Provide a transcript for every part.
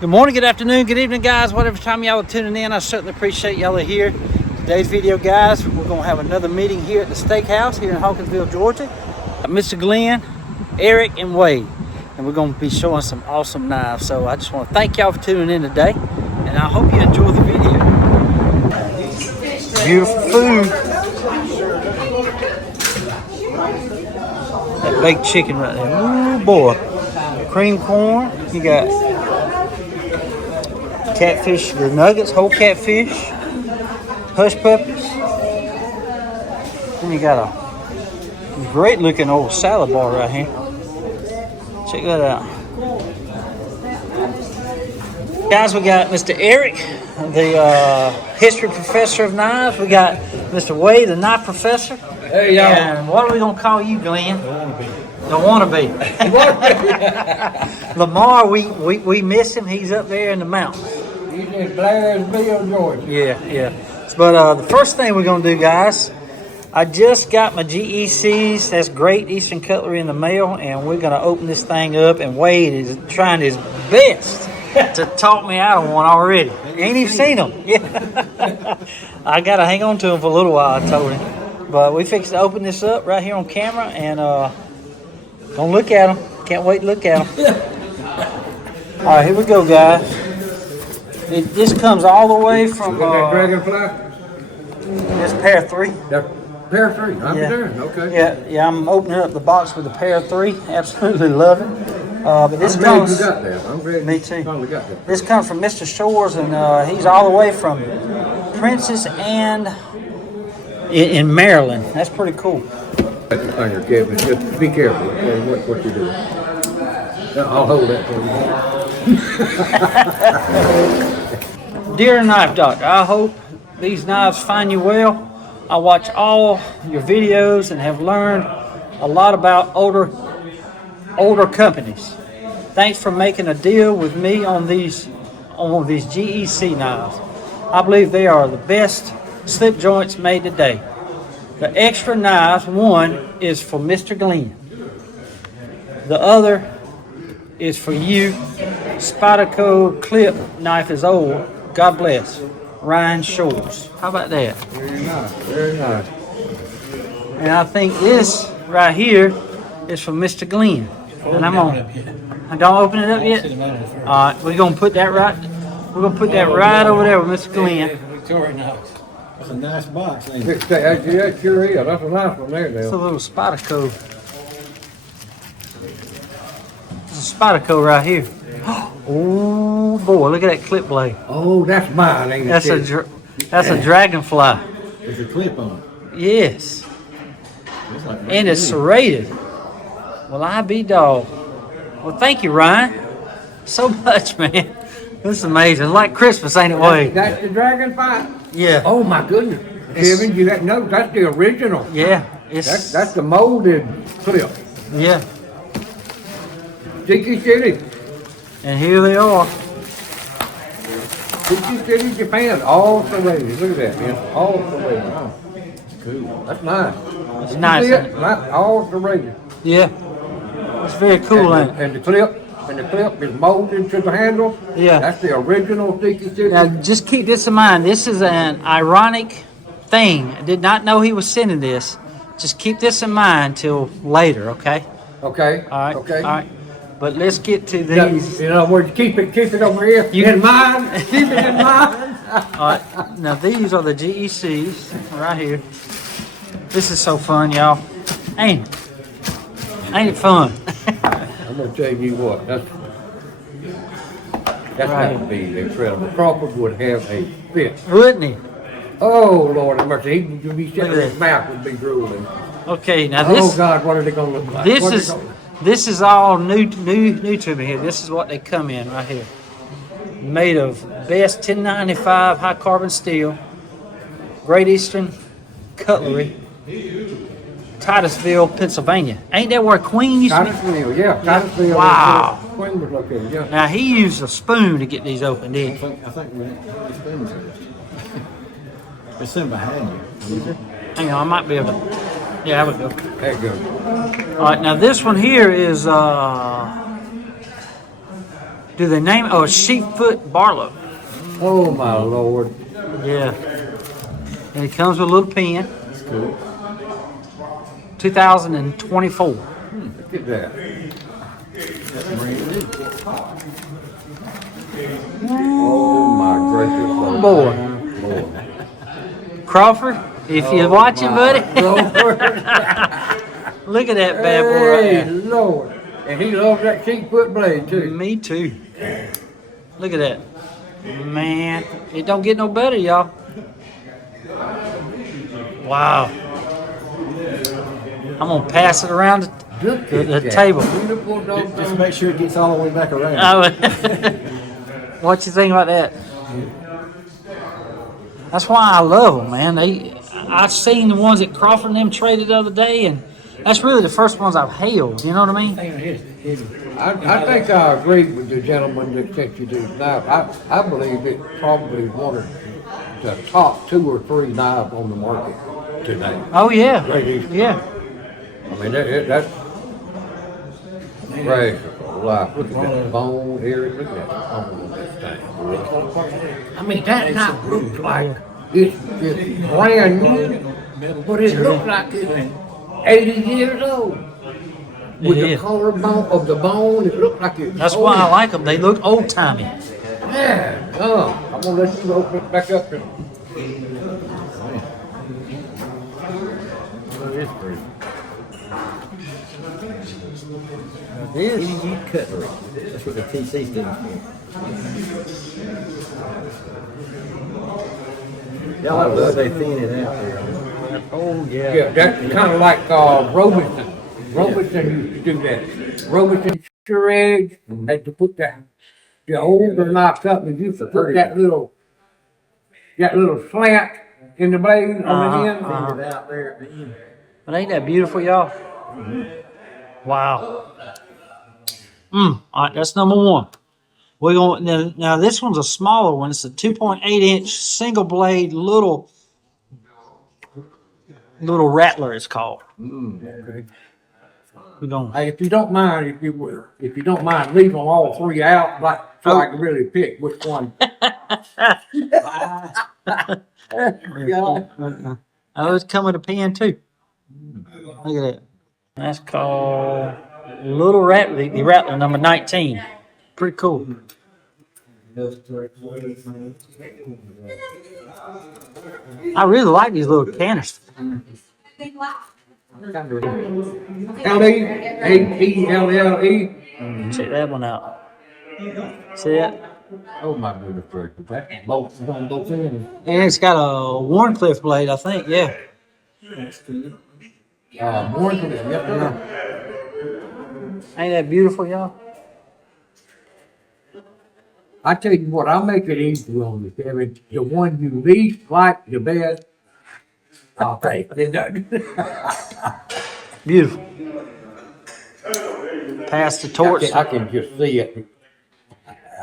Good morning, good afternoon, good evening, guys. Whatever time y'all are tuning in, I certainly appreciate y'all are here. Today's video, guys, we're going to have another meeting here at the steakhouse here in Hawkinsville, Georgia. Mr. Glenn, Eric, and Wade. And we're going to be showing some awesome knives. So I just want to thank y'all for tuning in today. And I hope you enjoy the video. Beautiful food. That baked chicken right there. Ooh, boy. Cream corn. You got catfish, the nuggets, whole catfish, hush puppies. Then you got a great looking old salad bar right here. Check that out. Guys, we got Mr. Eric, the history professor of knives. We got Mr. Wade, the knife professor. Hey, y'all. And what are we going to call you, Glenn? The wannabe. Lamar, we miss him. He's up there in the mountains. He's in Blairsville, Georgia. Yeah. But the first thing we're going to do, guys, I just got my GECs, that's Great Eastern Cutlery, in the mail, and we're going to open this thing up, and Wade is trying his best to talk me out of one already. Ain't even seen them. Yeah. I got to hang on to them for a little while, I told him. But we fixed to open this up right here on camera, and gonna look at them. Can't wait to look at them. All right, here we go, guys. This comes all the way from that dragonfly? this pair 3. That pair 3. I'm Yeah. there. Okay. Yeah. I'm opening up the box with the pair 3. Absolutely love it. But this I'm glad comes. you got that. I'm glad Me you too. finally got that. This comes from Mr. Shores, and he's all the way from Princess and in Maryland. That's pretty cool. That's the finger, Kevin. Just be careful what you do. I'll hold that for you. Dear Knife Doctor, I hope these knives find you well. I watch all your videos and have learned a lot about older companies. Thanks for making a deal with me on these GEC knives. I believe they are the best slip joints made today. The extra knives, one is for Mr. Glenn. The other is for you. Spyderco clip knife is old. God bless. Ryan Shores. How about that? Very nice. Very nice. And I think this right here is for Mr. Glenn. And I'm on. I don't open it up yet. All right, we're gonna put that right. We're gonna put that right over there with Mr. Glenn. Victoria knows. That's a nice box, ain't it? That sure is. That's a nice one there, It's a Dale. little Spyderco. It's a Spyderco right here. Oh boy, look at that clip blade. Oh, that's mine, ain't it? That's a dragonfly. There's a clip on it. Yes, It's like and it's serrated. Well, I be dog. Well, thank you, Ryan, so much, man. This is amazing. It's like Christmas, ain't it, Wade? That's the dragonfly? Yeah. Oh, my goodness. Kevin, you have no, that's the original. Yeah. It's That's the molded clip. yeah. Tiki City. And here they are. Tiki City, Japan. All serrated. Look at that, man. All serrated. Wow. Cool. That's nice. It's nice. See Ain't it? it? Not all serrated. Yeah. It's very cool, ain't it? And the clip is molded to the handle. Yeah. That's the original Tiki City. Now, just keep this in mind. This is an ironic thing. I did not know he was sending this. Just keep this in mind till later, okay? Okay. All right. Okay. All right. But let's get to Now, these. in other words, keep it over here. You in mind. Keep it in mind. All right. Now, these are the GECs right here. This is so fun, y'all. Ain't it? Ain't it fun? I'm gonna tell you what. That's Right. gotta be incredible. Crawford would have a fit. Wouldn't he? Oh Lord have mercy. He would be sitting Look at his mouth would be drooling. Okay. Now Oh this. God, what are they gonna look like? This What are they is gonna- this is all new to me here. This is what they come in right here. Made of best 1095 high carbon steel, Great Eastern Cutlery, Titusville, Pennsylvania. Ain't that where Queen used to be? Titusville, yeah. Titusville. Wow. Queen was located, yeah. Now he used a spoon to get these open, didn't he? I think we're it's in behind you. Hang on, I might be able to. Yeah, there we go. There you go. All right, now this one here is Do they name it? Oh, sheepfoot Barlow. Oh my Lord. Yeah. And it comes with a little pen. That's cool. 2024. Look at that. That's brand new. Oh my gracious Lord. Boy. Lord. Crawford, if you're watching, buddy, Lord. look at that bad boy right Hey, there. Lord. And he loves that sheepfoot blade too. Me too. Look at that. Man, it don't get no better, y'all. Wow. I'm going to pass it around Look the at that. table. Beautiful Just dog. make sure it gets all the way back around. What you think about that? That's why I love them, man. I've seen the ones that Crawford and them traded the other day, and that's really the first ones I've hailed. You know what I mean? I think I agree with the gentleman that sent you these knives. I believe it's probably one of the top 2 or 3 knives on the market today. Oh yeah, Great Eastern. yeah. I mean, that's gracious life. Look at that bone here. Look at that bone on this thing. I mean, that knife looks like it's brand new, but it looks like it's 80 years old. With the is. color bone of the bone, it looks like it's That's old. why I like them. They look old timey. Yeah, I'm gonna let you open it back up. GEC Cutlery. That's what the TC stands for. Y'all like the way they thin it out there. Oh Yeah, that's kind of like Robinson. Robinson used to do that. Robinson sure edge had to put the older knife companies used to put that little slant in the blade on the end. Thin it out there at the end. But ain't that beautiful, y'all? Wow. All right, that's number 1. We're going now. This one's a smaller one. It's a 2.8-inch single blade little rattler. It's called. Okay. We're going. Hey, if you don't mind, if you don't mind, leave them all 3 out, like so I can really pick which one. Oh, it's coming to pen too. Look at that. That's called Little Rattler, the Rattler number 19. Pretty cool. I really like these little canisters. L-E-A-E-L-L-E. Check that one out. See that? Oh my goodness gracious, that's both on both ends. And it's got a Warncliffe blade, I think. Yeah. More than that, yep, Ain't that beautiful, y'all? I tell you what, I'll make it easy on you, Kevin. The one you least like the best, I'll take it. Beautiful. Pass the torch. I can just see it.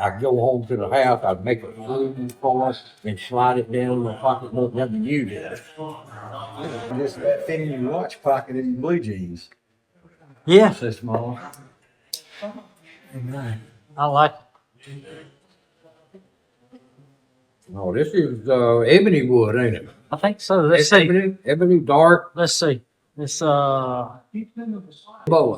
I go home to the house, I'd make a smooth for us and slide it down in my pocketbook, nothing you did. Just fit in your watch pocket in your blue jeans. Yeah, So small. I like it. Oh, this is ebony wood, ain't it? I think so. Let's It's see. ebony dark Let's see. It's boa.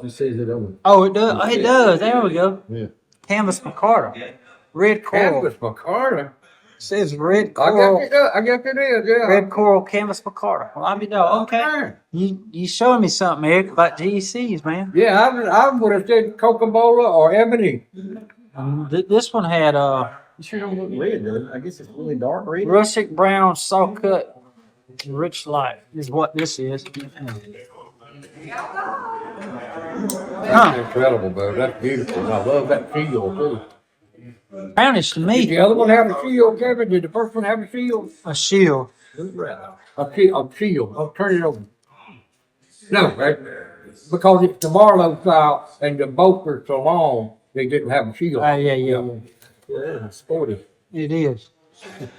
It says it on. Oh, it does. It does. There we go. Yeah. Canvas micarta. Red coral. Canvas micarta. Says red I coral. guess it does. I guess it is, yeah. Red coral canvas micarta. Well, I mean, no. Okay. You showing me something, Eric, about GECs, man. Yeah, I would have said Coca-Cola or ebony. This one had You sure don't look red, though. I guess it's really dark red. rustic brown saw cut rich light is what this is. That's incredible, bro. That's beautiful. And I love that shield, too. Brownish to Did me. the other one have a shield, Kevin? Did the first one have a shield? A shield. A shield. Oh, turn it over. No, because it's the Marlowe style and the both are so long, they didn't have a shield. Yeah. Yeah, it's sporty. It is.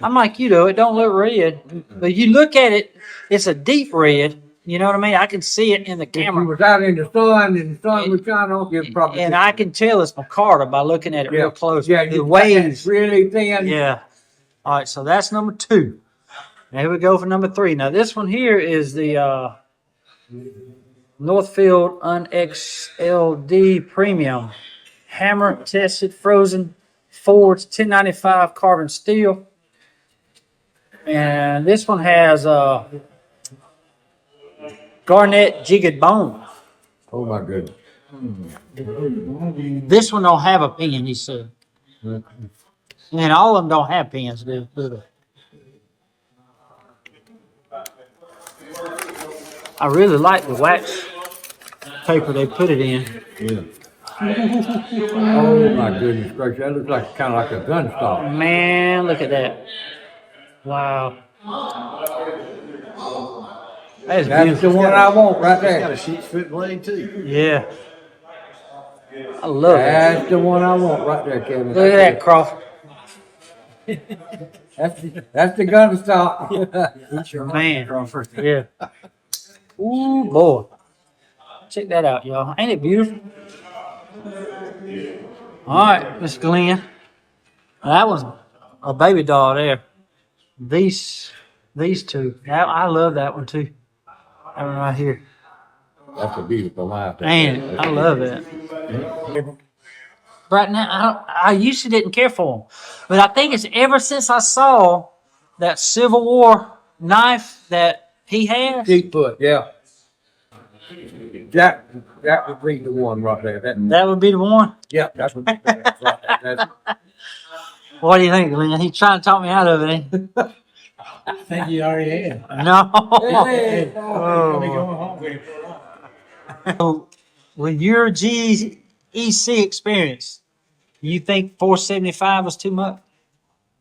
I'm like you though. It don't look red, but you look at it. It's a deep red, You know what I mean? I can see it in the If you camera. was out in the sun and the sun was shining on you, probably. And I can tell it's micarta by looking at it real close. Yeah, The you waves. really thin. Yeah. All right, so that's number 2. Now here we go for number 3. Now this one here is the Northfield UnXLD Premium Hammer Tested Frozen Forged 1095 carbon steel. And this one has garnet jigged bone. Oh my goodness. This one don't have a pin, he said. And all of them don't have pins, do they? I really like the wax paper they put it in. Yeah. Oh my goodness gracious. That looks like kind of like a gun stock. Man, look at that. Wow. That is That's beautiful. the one I want right It's got there. a sheep's foot blade too. Yeah. I love it. That's the one I want right there, Kevin. Look at that, Crawford. That's the gun stock. Man. Yeah. Ooh, boy. Check that out, y'all. Ain't it beautiful? All right, Miss Glenn. That was a baby doll there. These two. I love that one too. That one right here. That's a beautiful knife. Man, I love it. Right now, I used to didn't care for them, but I think it's ever since I saw that Civil War knife that he has. Deep foot, yeah. That would be the one right there. That would be the one. Yeah, that's what. That's, What do you think, Glenn? He's trying to talk me out of it. Ain't he? I think you already had. No. Hey, I'll be Oh. going home with it. So, with your GEC experience, you think 475 was too much?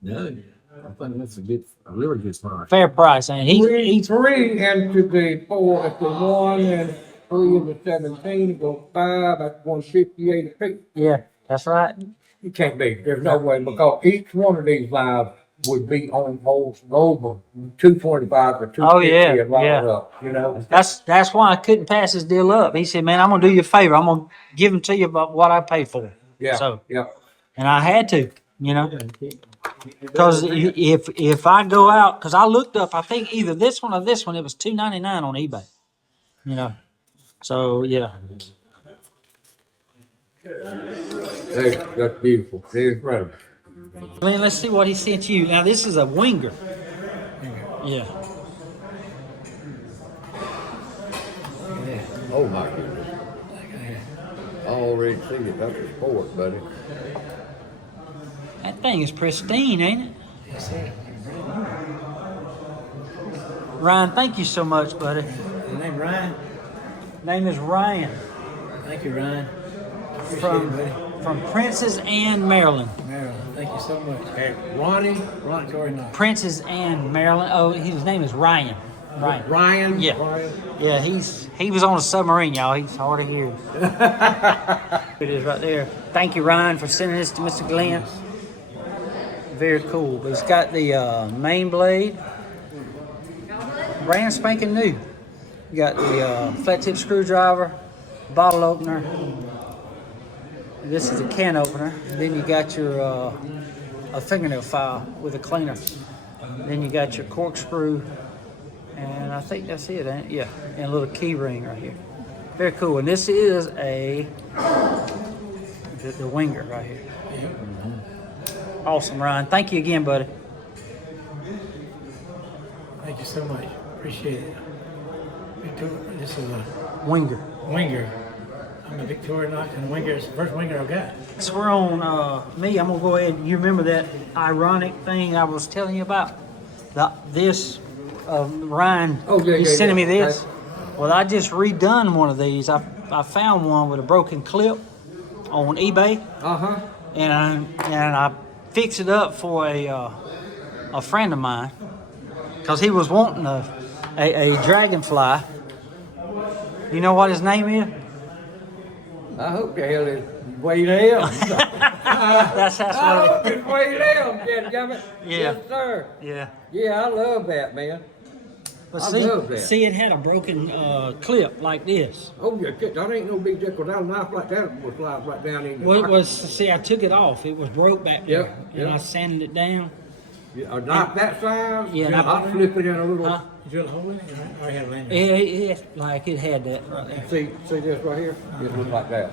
No, I think that's a really good price. Fair price, ain't it? three into the 4 at the 1 and 3 in the 17 goes 5. That's 158 a piece. Yeah, that's right. It can't be. There's no way because each one of these knives would be on holds over 245 or 250 Oh, yeah, and round yeah. up. You know. That's why I couldn't pass this deal up. He said, "Man, I'm gonna do you a favor. I'm gonna give them to you about what I paid for." Yeah. So, Yeah. and I had to, because if I go out, because I looked up, I think either this one or this one, it was $299 on eBay. So yeah. That's beautiful. They're incredible. Glenn, let's see what he sent you. Now this is a winger. Yeah. Oh my goodness. I already seen it. That's a sport, buddy. That thing is pristine, ain't it? Yes, sir. Ryan, thank you so much, buddy. Your name Ryan? Name is Ryan Thank you, Ryan. Appreciate from it, buddy. from Princess Anne, Maryland. Maryland, thank you so much. Ronnie, Ron Corey Knox. Princess Anne, Maryland. Oh, his name is Ryan. Ryan. Ryan. Yeah. Ryan. Yeah, he was on a submarine, y'all. He's hard to hear. It is right there. Thank you, Ryan, for sending this to Mr. Glenn. Very cool. But it's got the main blade, brand spanking new. You got the flat tip screwdriver, bottle opener. This is a can opener. And then you got your a fingernail file with a cleaner. Then you got your corkscrew. And I think that's it, ain't it? Yeah, and a little key ring right here. Very cool. And this is the winger right here. Awesome, Ryan. Thank you again, buddy. Thank you so much. Appreciate it. This is a Winger. winger. I'm a Victoria Knox, and a winger is the first winger I've got. So we're on me. I'm gonna go ahead. You remember that ironic thing I was telling you about? Ryan, Oh, yeah, he's yeah, sending yeah. me this. Well, I just redone one of these. I found one with a broken clip on eBay, Uh-huh. and I fixed it up for a friend of mine because he was wanting a dragonfly. You know what his name is? I hope the hell it's Wade Elm. That's I what. hope it's Wade Elm, dadgummit. Yeah. Yes, sir. Yeah. Yeah, I love that, man. But I see, love that. see, it had a broken clip like this. Oh, yeah, that ain't no big deal, 'cause that knife like that will slide right down in your Well, it pocket. was, see, I took it off. It was broke back there. Yep, And yep. I sanded it down. Yeah, a knife that size, Yeah, and I'll slip it in a little. Huh? You drill a hole in it? I had a lanyard. Like it had that right there. See this right here? It looks like that.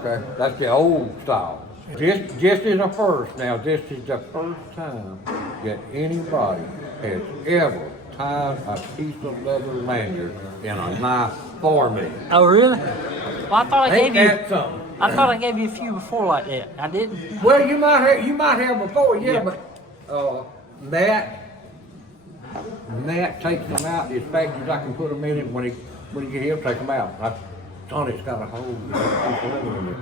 Okay, that's the old style. This is a first. Now, this is the first time that anybody has ever tied a piece of leather lanyard in a knife for me. Oh, really? Well, I thought I Ain't gave you. that something? I thought I gave you a few before like that. I didn't. Well, you might have before, yeah. But Matt takes them out as fast as I can put them in it. When he get here, take them out. Sonic's got a whole piece of leather in it.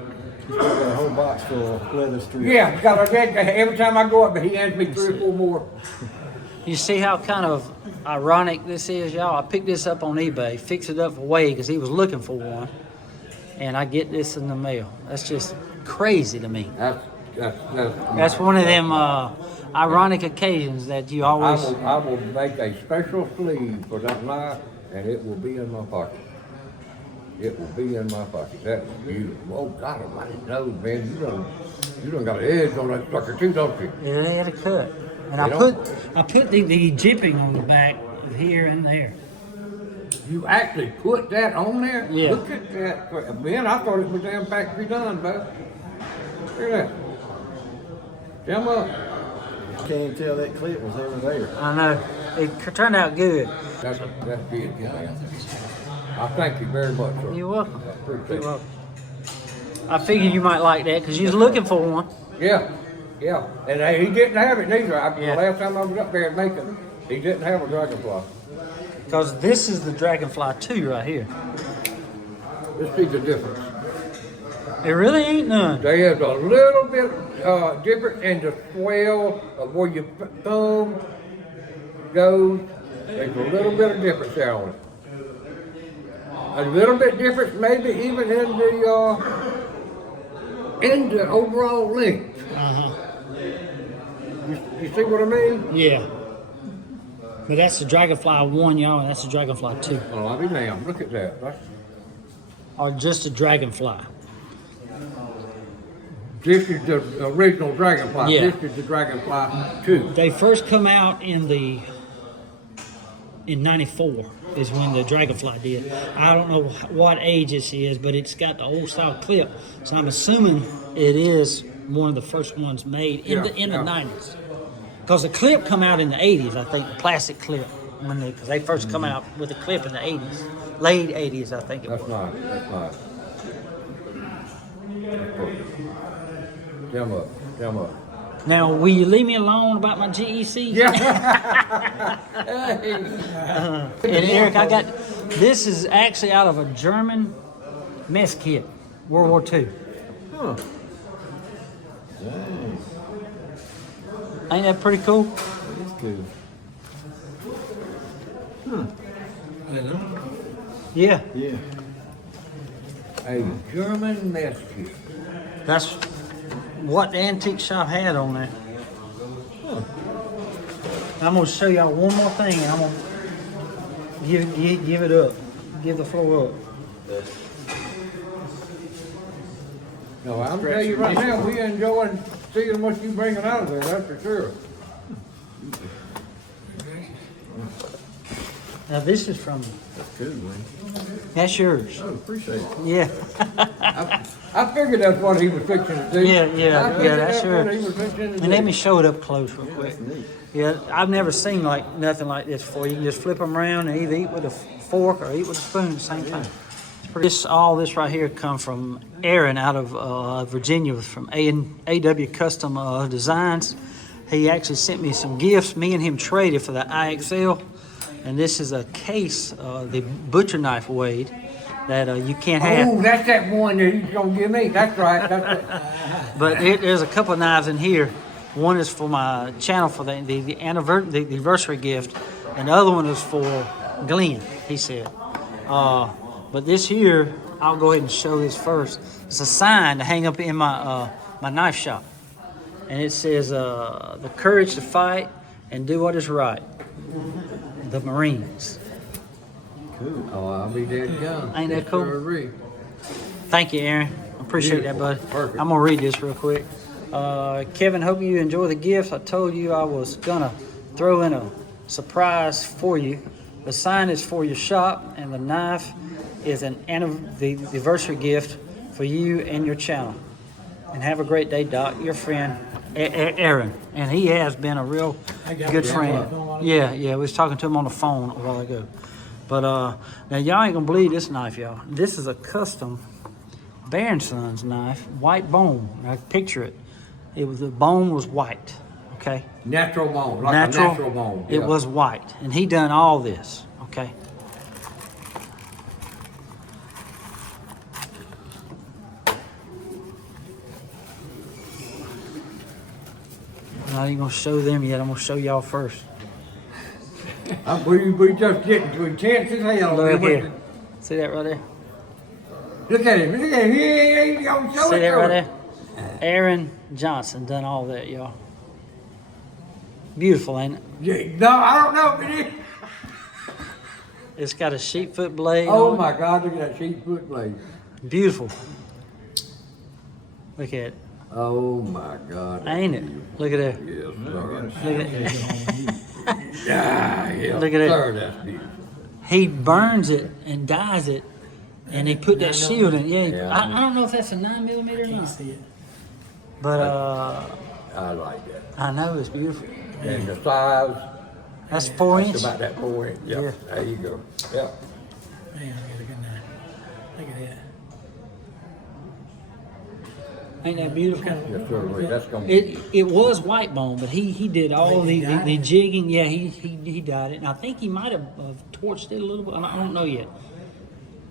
He's got a whole box full of leather strips. Yeah, it's got every time I go up, he hands me 3 or 4 more. You see how kind of ironic this is, y'all? I picked this up on eBay, fixed it up for Wade because he was looking for one, and I get this in the mail. That's just crazy to me. That's One of them ironic occasions that you always. I will make a special sleeve for that knife, and it will be in my pocket. It will be in my pocket. That's beautiful. Oh God Almighty knows, man. You done got an edge on that sucker too, don't you? Yeah, they had a cut, and I You put know? the jipping on the back here and there. You actually put that on there? Yeah. Look at that. Man, I thought it was damn factory done, bud. Look at that. Come up. Can't even tell that clip was ever there. I know it turned out good. That's good, man. I thank you very much, sir. You're welcome. I appreciate You're it. welcome. I figured you might like that because you was looking for one. Yeah, yeah. And he didn't have it neither. Yeah. The last time I was up there in Macon, he didn't have a dragonfly. Because this is the Dragonfly 2 right here. Let's see the difference. It really ain't none. There's a little bit different in the swell of where your thumb goes. There's a little bit of difference there on it. A little bit different, maybe even in the overall length. Uh-huh. You see what I mean? Yeah. But that's the Dragonfly 1, y'all, and that's the Dragonfly 2. Oh, I'll be damned. Look at that. Or just a Dragonfly. This is the original Dragonfly. Yeah. This is the Dragonfly 2. They first come out in 94 is when the Dragonfly did. I don't know what age this is, but it's got the old style clip. So I'm assuming it is one of the first ones made in the 90s. Because the clip come out in the 80s, I think, the plastic clip. Because they first come out with the clip in the 80s. Late 80s, I think it was. That's nice. That's nice. That's perfect. Come up. Now, will you leave me alone about my GEC? Yeah. And Eric, I got, this is actually out of a German mess kit, World War II. Huh. Ain't that pretty cool? That's cool. I don't know. Yeah, Yeah. A German mess kit. that's what the antique shop had on there. I'm gonna show y'all one more thing, and I'm gonna give it up, give the floor up. No, I'm telling you right now, we enjoying seeing what you bringing out of there. That's for sure. Now this is from, That's cool, man. that's yours. Oh, appreciate it. Yeah, I figured that's what he was fixing to do. Yeah, I figured that's what yours. he was fixing to and do. let me show it up close real quick. That's neat. Yeah, I've never seen like nothing like this before. You can just flip them around and either eat with a fork or eat with a spoon at the same time. All this right here come from Aaron out of Virginia from AW Custom Designs. He actually sent me some gifts. Me and him traded for the IXL. And this is a case, the butcher knife Wade, that you can't have. Oh, that's that one that he's gonna give me. That's right. That's it. But there's a couple of knives in here. One is for my channel for the anniversary gift, and the other one is for Glenn, he said. But this here, I'll go ahead and show this first. It's a sign to hang up in my my knife shop. And it says, the courage to fight and do what is right. the Marines. Oh, I'll be dead gone. Ain't that cool? Sure. Thank you, Aaron. I appreciate that, bud. Perfect. I'm gonna read this real quick. Kevin, hope you enjoy the gifts. I told you I was gonna throw in a surprise for you. The sign is for your shop, and the knife is the anniversary gift for you and your channel. And have a great day, Doc. Your friend, Aaron. And he has been a real good friend. Yeah, we was talking to him on the phone a while ago. But now y'all ain't gonna believe this knife, y'all. This is a custom Baron Sons knife, white bone. I picture it. The bone was white. Okay. Natural bone, like a natural bone. It was white, and he done all this. Okay. I'm not even gonna show them yet. I'm gonna show y'all first. We just getting to intense as hell. Look here. See that right there? Look at him. Look at him. He ain't gonna show See it that to right us. there? Aaron Johnson done all that, y'all. Beautiful, ain't it? Yeah, no, I don't know if it is. It's got a sheepfoot blade. Oh on my God, look at that sheepfoot blade. it. Beautiful. Look at it. Oh my God. Ain't it? Look at that. Yes, sir. Look at that. Yeah, Look at it. sir, that's beautiful. He burns it and dyes it, and he put that shield in. Yeah, Yeah, I don't know if that's a 9mm or not. See it. But I like that. I know it's beautiful. And the size, That's 4 it's inch. about that 4 inch. Yep. Yeah. There you go. Yep. Man, look at a good knife. Look at that. Ain't that beautiful? Yes, sir. Wait, that's gonna It was white bone, but he did all He the dyed it? jigging. Yeah, he dyed it, and I think he might have torched it a little bit. I don't know yet,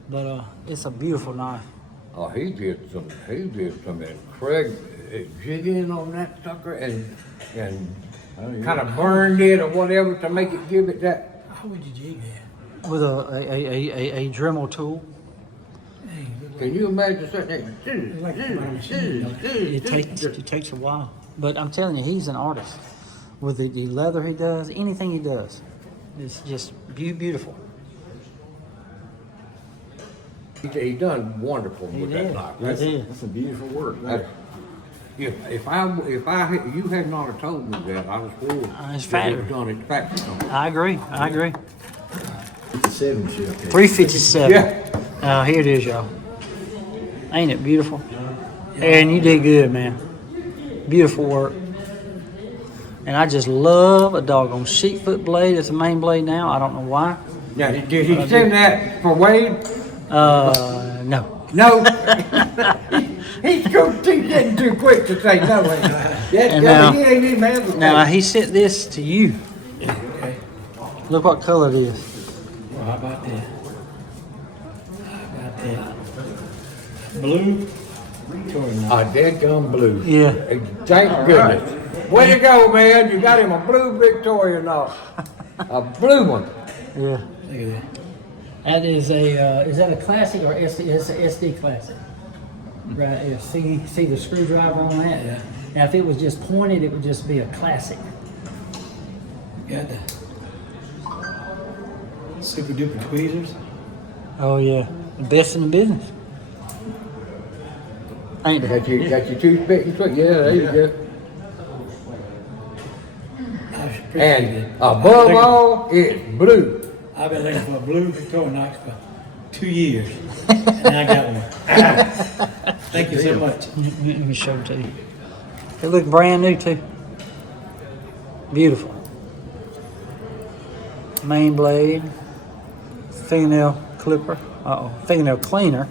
but it's a beautiful knife. Oh, he did some incredible jigging on that sucker and kind of burned it or whatever to make it give it that. How would you jig that? With a Dremel tool. Hey, look Can you imagine sitting It's like a machine, there? It takes a while, but I'm telling you, he's an artist. With the leather he does, anything he does, it's just beautiful. He done wonderful with that knife. He did. That's some beautiful work. That- If you had not have told me that, I was swore It's that factory. it was done at the factory. I agree. 57 ship. 357. Yeah. Here it is, y'all. Ain't it beautiful? Aaron, you did good, man. Beautiful work. And I just love a doggone sheepfoot blade. It's the main blade now. I don't know why. Now, did he send that for Wade? No. No. He's getting too quick to say no. And now- He ain't even handled Now that. he sent this to you. Okay. Look what color it is. Well, how about that? How about that? Blue? A dead gum blue. Yeah. Thank goodness. Way to go, man. You got him a blue Victorinox. A blue one. Yeah. Look at that. That is that a classic or SD? It's an SD classic. Right. Yeah. See the screwdriver on that? Yeah. Now, if it was just pointed, it would just be a classic. Got the super duper tweezers. Oh yeah, the best in the business. Ain't it? Got your toothpick. Yeah, there you go. I appreciate And it. above all, it's blue. I've been looking for a blue Victorinox for 2 years, and I got one. Thank you so much. Let me show it to you. It look brand new too. Beautiful. Main blade, fingernail clipper, fingernail cleaner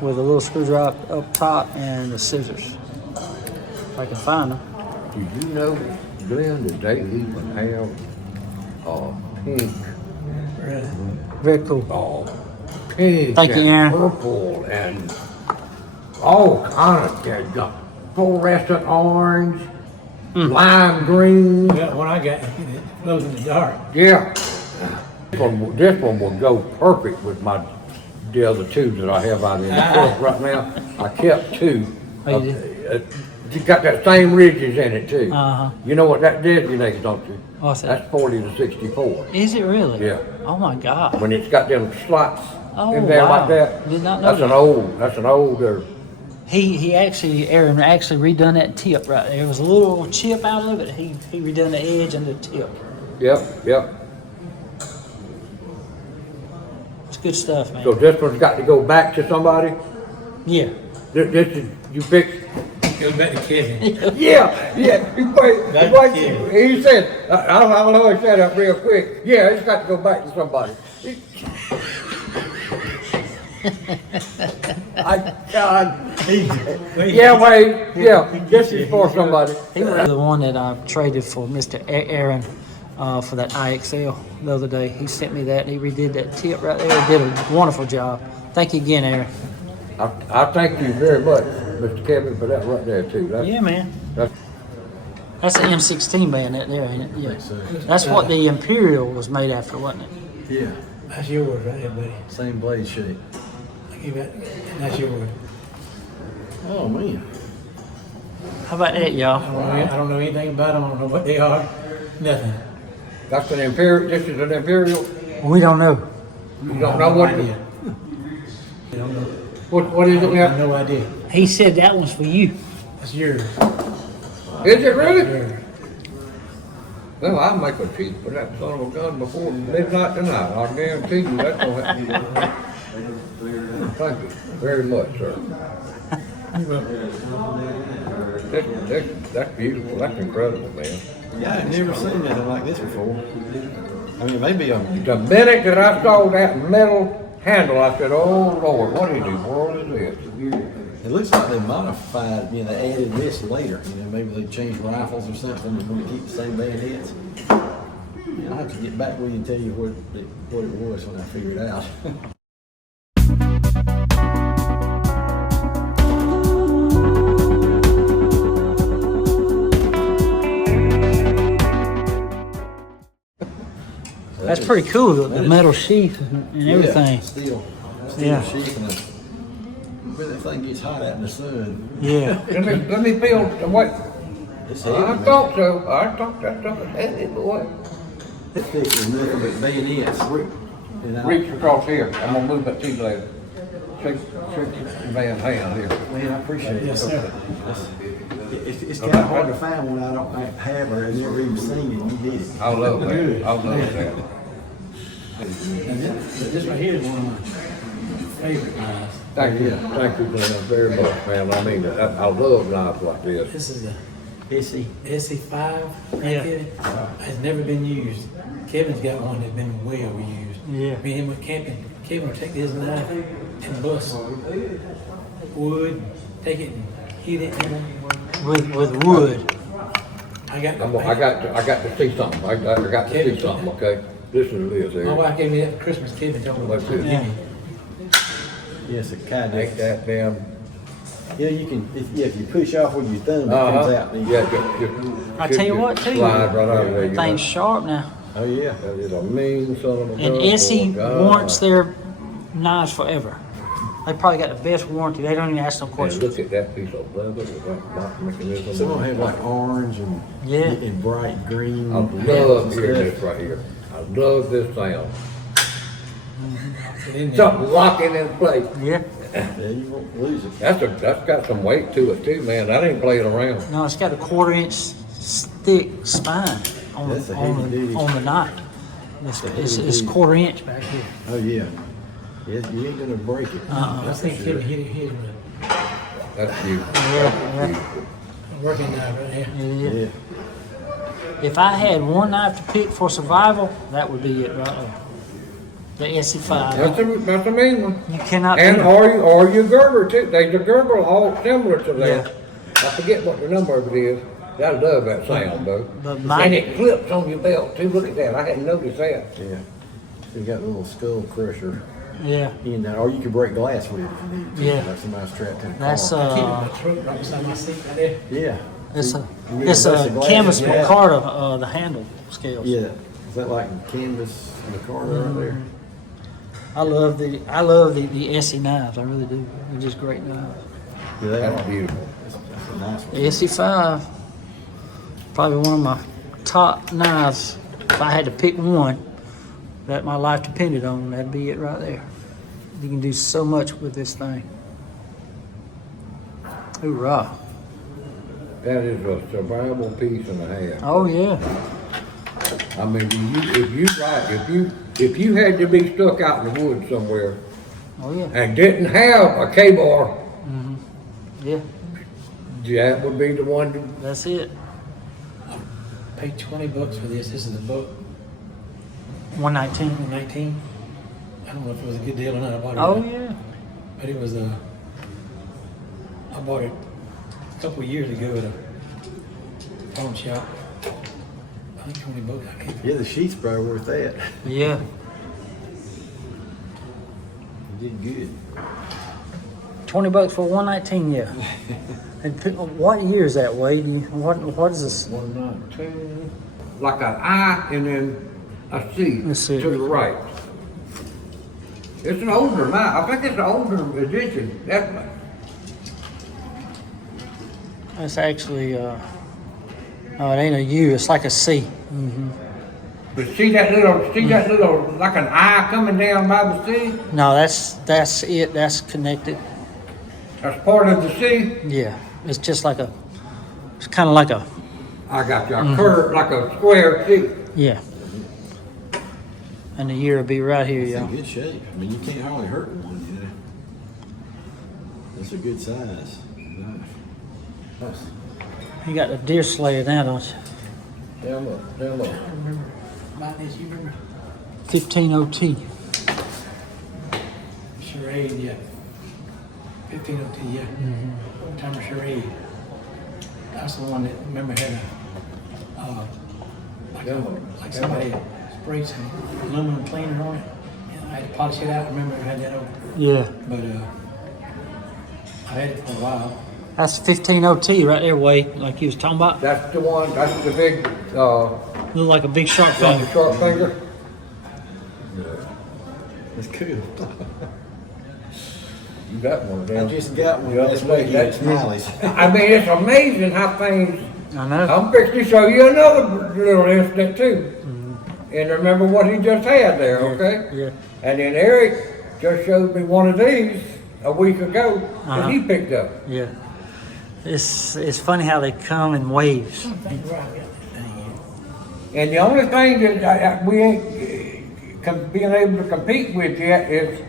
with a little screwdriver up top and the scissors. If I can find them. Did you know, Glenn, that they even have pink, Really. Very cool. pink Thank you, and Aaron. purple and all kind of, they got fluorescent orange, lime green. Well, when I got it glows in the dark. Yeah. This one will go perfect with the other two that I have out in the truck right now. I kept two. Oh, you did? you got that same ridges in it too. Uh-huh. You know what that designates, don't you? What's that? That's 40 to 64. Is it really? Yeah. Oh my God. When it's got them slots Oh, in there wow. like that. Did not know That's an older. Aaron actually redone that tip right there. There was a little chip out of it. He redone the edge and the tip. Yep. It's good stuff, man. So this one's got to go back to somebody? Yeah. This is, you pick? Go back to Kevin. Yeah. He said, I don't know, he said that real quick. Yeah, it's got to go back to somebody. God. This is for somebody. He was the one that I traded for Mr. Aaron for that IXL the other day. He sent me that and he redid that tip right there. He did a wonderful job. Thank you again, Aaron. I thank you very much, Mr. Kevin, for that right there too. Yeah, man. That's the M16 band that there, ain't it? Yeah. So, That's what the Imperial was made after, wasn't it? yeah, That's yours right there, buddy. same blade shape. Give that. That's yours. Oh man. How about that, y'all? I don't know anything about them. I don't know what they are. Nothing. That's an Imperial, this is an Imperial. We don't know. You don't know what it is. I don't know. What is it I have now? no idea. He said that one's for you. That's yours. Is it really? Yours. Well, I'll make a cheat for that son of a gun before midnight tonight. I guarantee you that's gonna happen. Thank you very much, sir. That's beautiful. That's incredible, man. Yeah, I've never seen nothing like this before. I mean, maybe The minute that I saw that metal handle, I said, "Oh Lord, what in the world is this?" it looks like they modified, they added this later. Maybe they changed rifles or something to want to keep the same bayonets. I'll have to get back with you and tell you what it was when I figure it out. That's pretty cool, the metal sheath and everything. Yeah, steel Yeah. sheath, and where that thing gets hot out in the sun. Yeah. Let me feel what. It's heavy, I man. thought so. I thought that stuff was heavy, boy. This thick is nothing but bayonets. And Reach across here. I'm gonna move that tea later. Shake the man's hand here. Man, I appreciate it. Yes, sir. It's kind of hard to find one I don't have or never even seen it. You did it. I love that. I love that. This right here is one of my favorite knives. Thank you very much, man. I mean, I love knives like this. This is a Issy. SC5 right Yeah. here. It's never been used. Kevin's got one that's been way overused. Yeah. Me and him went camping. Kevin will take his knife and bust wood, take it and hit it. With wood. I got to see something. I got to see something. Okay, this is this My here. wife gave me that for Christmas. Kevin told me What's to this? give me. Yes, a candid. Make that damn. Yeah, you can. If you push off with your thumb, it comes out. And you- Yeah, just I tell you what, too. Slide right out of there. You know. Thing's sharp now. Oh yeah. That is a mean son of a gun. And Essie boy, God. warrants their knives forever. They probably got the best warranty. They don't even ask no And questions. look at that piece of leather with that lock mechanism. Some of them have like orange and Yeah. and bright green. I love hearing this right here. I love this sound. Get in there. Something locking in place. Yeah. Yeah, you won't lose it. That's got some weight to it too, man. That ain't playing around. No, it's got a 1/4-inch thick spine on That's a the, on heavy the, duty. on the knife. It's heavy 1/4-inch back here. Oh yeah. Yeah, you ain't gonna break it. I That's for think sure. Kevin hit his with That's beautiful. Yeah, a working knife right here. yeah. Yeah. If I had one knife to pick for survival, that would be it right there. The SE5. That's a mean one. You cannot And beat it. or your Gerber too. There's a Gerber all similar to that. Yeah. I forget what the number of it is. I love that sound though. But mine- And it clips on your belt too. Look at that. I hadn't noticed that. Yeah. So you got a little skull crusher Yeah. in there, or you can break glass with it if you need to. Yeah. Like somebody's trapped in a That's car. Keep it in my truck right beside my seat right there. Yeah. it's a You need it's a a piece of glass canvas in your hat. micarta, the handle scales. Yeah. Is that like canvas in the car right there? I love the SE knives. I really do. They're just great knives. Yeah, they That's are. beautiful. That's a nice one. SE5. Probably one of my top knives. If I had to pick one that my life depended on, that'd be it right there. You can do so much with this thing. Hoorah. That is a survivable piece and a half. Oh yeah. I mean, if you had to be stuck out in the woods somewhere Oh yeah. and didn't have a K-bar, Yeah. that would be the one to, That's it. Paid $20 for this. This is the book, 119. 19. I don't know if it was a good deal or not. I bought it. Oh yeah. But it was I bought it a couple of years ago at a pawn shop. I think $20. I can't. Yeah, the sheets probably worth that. Yeah. You did good. $20 for 119. Yeah. And what year is that, Wade? What is this? 119, like an I and then a C Let's see. to the right. It's an older knife. I think it's an older edition, definitely. That's actually no, it ain't a U. It's like a C. But see that little, like an I coming down by the C? No, that's it. That's connected. That's part of the C? Yeah. It's just like it's kind of like a, I got you, a curve, like a square C. yeah. And the year will be right here, It's y'all. in good shape. I mean, you can't hardly hurt one, you know. That's a good size. Nice. You got the deer slayer now, don't you? Down low, down low. Remember about this? You remember? 15 OT. Charade, yeah. 1502, yeah. Timer charade. That's the one that remember had like somebody sprayed some aluminum cleaner on it. And I had to polish it out. Remember I had that over. Yeah. But I had it for a while. That's 15 OT right there, Wade, like you was talking about. That's the one, that's the big, Look like a big sharp like finger. the short finger. That's cool. You got one I down. just got one Yeah, last week at that's- Smiley's. I mean, it's amazing how things, I know. I'm fixing to show you another little incident too. And remember what he just had there, okay? Yeah. And then Eric just showed me one of these a week ago that he picked up. Yeah. It's funny how they come in waves. And the only thing that we ain't being able to compete with yet is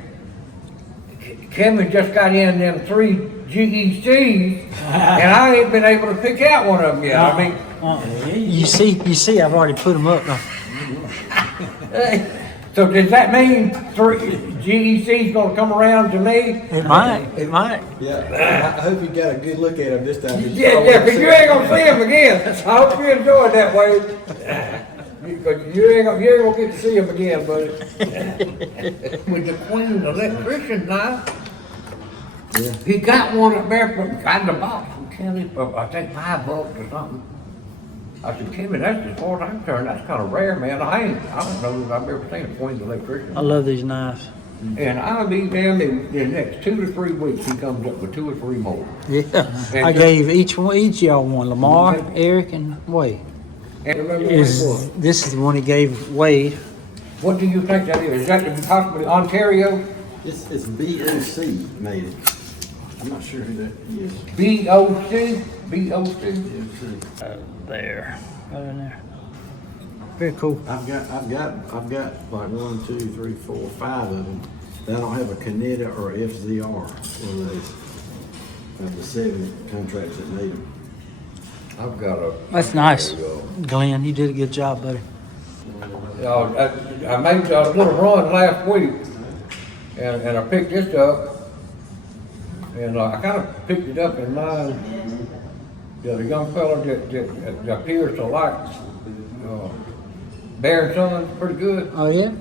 Kevin just got in them 3 GECs, and I ain't been able to pick out one of them yet. I mean, You see, I've already put them up. Now. so does that mean 3 GECs gonna come around to me? It might. Yeah, I hope you got a good look at him this time. Yeah, because you ain't gonna see them again. I hope you enjoy it that way. Because you ain't gonna get to see them again, buddy. With the Queen electrician knife, he got one up there from kind of box from Kenny for I think $5 or something. I said, Kimmy, that's as far as I'm concerned, that's kind of rare, man. I don't know if I've ever seen a Queen's electrician. I love these knives. And I'll be damned in the next 2 to 3 weeks, he comes up with 2 or 3 more. Yeah. I gave each of y'all one. Lamar, Eric, and Wade. And remember what it was. This is the one he gave Wade. What do you think that is? Is that possibly Ontario? It's BOC made it. I'm not sure who that is. BOC? BOC? There. Right in there. Very cool. I've got like 1, 2, 3, 4, 5 of them. I don't have a Canada or FZR, one of those. Of the 7 contracts that made them. I've got a. That's nice. There you go. Glenn, you did a good job, buddy. I made a little run last week, and I picked this up, and I kind of picked it up in mind. The young fella that appears to like Bear and Sons pretty good. Oh, yeah?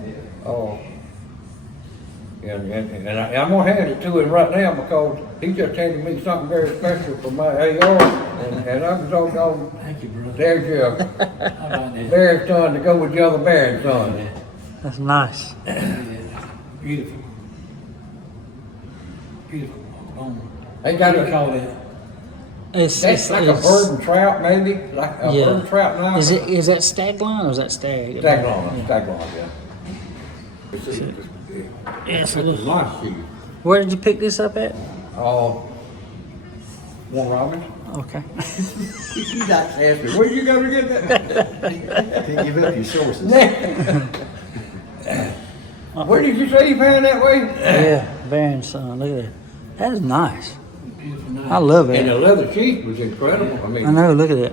And I'm gonna hand it to him right now because he just handed me something very special for my AR, and I'm so going. Thank you, brother. There's your How about that? Bear and Son to go with the other Bear and Son. That's nice. Beautiful. Beautiful. They got What do you a, call that? That's like a bird and trout, maybe, like a Yeah. bird and trout knife. Is that stag line or is that stag? Stag line, Yeah. stag line, yeah. Yes, it It's is. a nice shoe. Where did you pick this up at? One Robin. Okay. You not ask me, where you gonna get that? Can't give up your sources. Where did you say you found that way? Yeah, Baron son. Look at that. That is nice. Beautiful I knife. love And it. the leather sheath was incredible. I mean, I know. Look at that.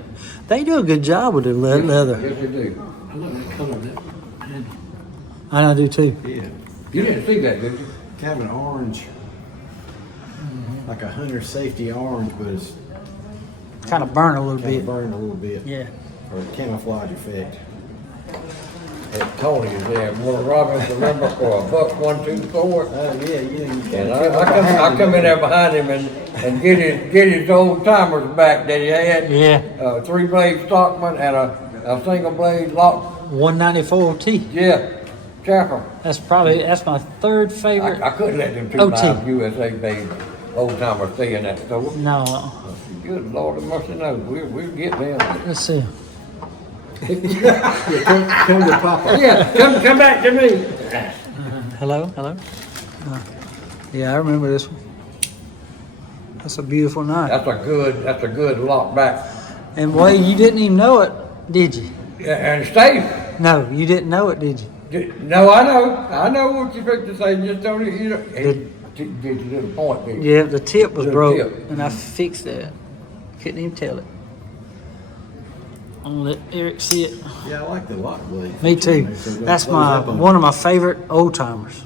They do a good job with the leather. Yes, they do. I love that color of that. And I know, I do too. Yeah, You didn't see that, did you? kind of an orange, like a hunter safety orange, but it's Kind of burn a little kind of bit. burned a little bit, Yeah. or camouflage effect. And Tony is there, one Robin, remember, for $1.24. Oh yeah, you And I come in there behind him and get his old timers back that he had. Yeah. 3-blade Stockman and a single blade lock. 194 T. Yeah, Chapel. That's my third favorite. I couldn't let them two OT. knives USA made old timers stay in that store. No. Good Lord, it must have known. We'll get them. Let's see. come to Papa. Yeah, come back to me. Hello. Yeah, I remember this one. That's a beautiful knife. That's a good lock back. And boy, you didn't even know it, did you? And Steve. No, you didn't know it, did you? No, I know what you're fixing to say. Just don't you know. Did you do the point, did you? Yeah, the tip was Little broke, tip. and I fixed that. Couldn't even tell it. I'm gonna let Eric see it. Yeah, I like the lock blade. Me too. So it That's close up on- one of my favorite old timers,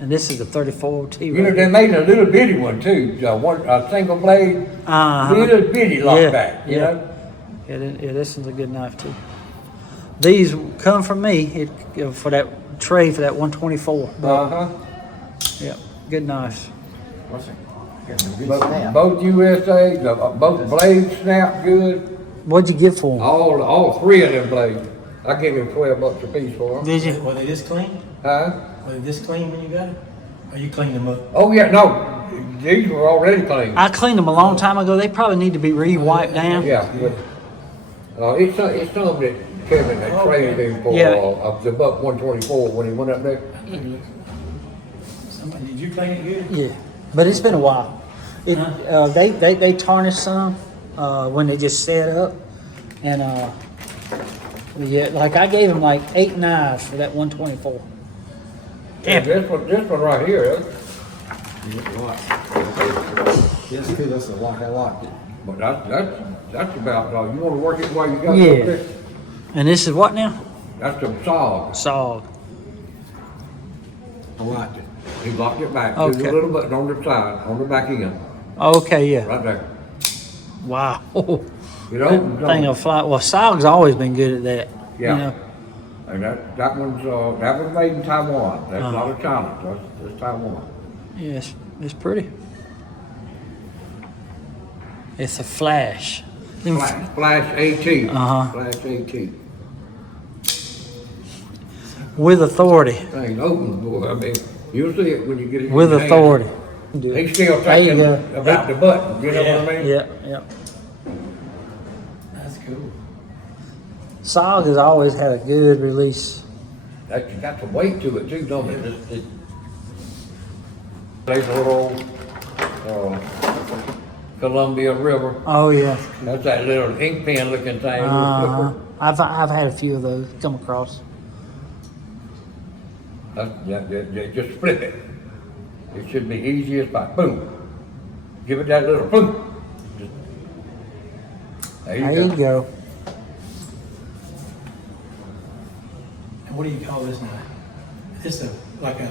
and this is the 34 T. You know, they made a little bitty one too. A single blade, Uh-huh. little bitty lock Yeah, back. You yeah. know. Yeah, this one's a good knife too. These come from me for that tray for that 124. Yeah, good knives. What's it? Got some good snap. Both USA, both blades snap good. What'd you give for them? All 3 of them blades. I gave him $12 a piece for them. Did you? were they this clean? Huh? Were they this clean when you got it? Or you cleaned them up? Oh yeah, no, these were already clean. I cleaned them a long time ago. They probably need to be re-wiped down. Yeah, but it's something that Kevin had traded him for Yeah. of the buck 124 when he went up there. Did you clean it good? Yeah, but it's been a while. They tarnished some when they just set up, and yeah, like I gave them like 8 knives for that 124. Yeah, this one right here. Yes, good. That's the lock. I locked it. But that's about you want to work it while you got Yeah. it up there? And this is what now? That's the saw. Sawed. I locked it. He locked it back. Okay. There's a little button on the side, on the back end, Okay, yeah. right there. Wow. It opens Thing on. of fly. Well, Sog's always been good at that. Yeah. You know? And that was made in Taiwan. That's Uh-huh. not a China. That's Taiwan. Yes, it's pretty. It's a flash. Them f- Flash AT. Uh-huh. Flash AT. With authority. Thing opens, boy. I mean, you'll see it when you get it. in With your hand. authority. He's still There you thinking go. about the button. You know what I mean? Yeah, yeah. That's cool. Sog has always had a good release. That's got some weight to it too, don't it? There's a little Columbia River. Oh yeah. That's that little ink pen looking thing. Uh-huh. I've had a few of those come across. Just flip it. It should be easy as pie. Boom. Give it that little boom. There There you you go. go. And what do you call this knife? Is this like a